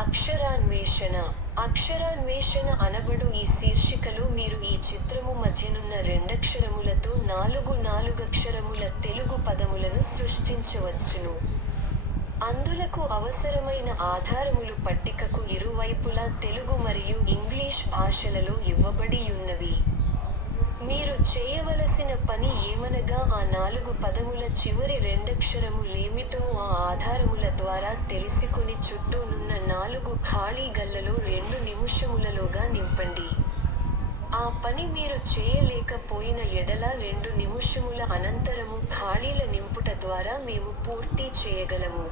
అక్షరాన్వేషణ. అక్షరాన్వేషణ అనబడు ఈ శీర్షికలో మీరు ఈ చిత్రము మధ్యనున్న రెండక్షరములతో నాలుగక్షరముల తెలుగు పదములను సృష్టించవచ్చును. అందులకు అవసరమైన ఆధారములు పట్టికకు ఇరువైపులా తెలుగు మరియు ఇంగ్లీష్ భాషలలో ఇవ్వబడియున్నవి. మీరు చేయవలసిన పని ఏమనగా ఆ 4 పదముల చివరి రెండక్షరములేమిటో ఆ ఆధారముల ద్వారా తెలిసికొని చుట్టూనున్న 4 ఖాళీ గళ్లలో 2 నిముషములలోగా నింపండి. ఆ పని మీరు చేయలేకపోయిన ఎడల 2 నిముషముల అనంతరము ఖాళీల నింపుట ద్వారా మేము పూర్తి చేయగలము.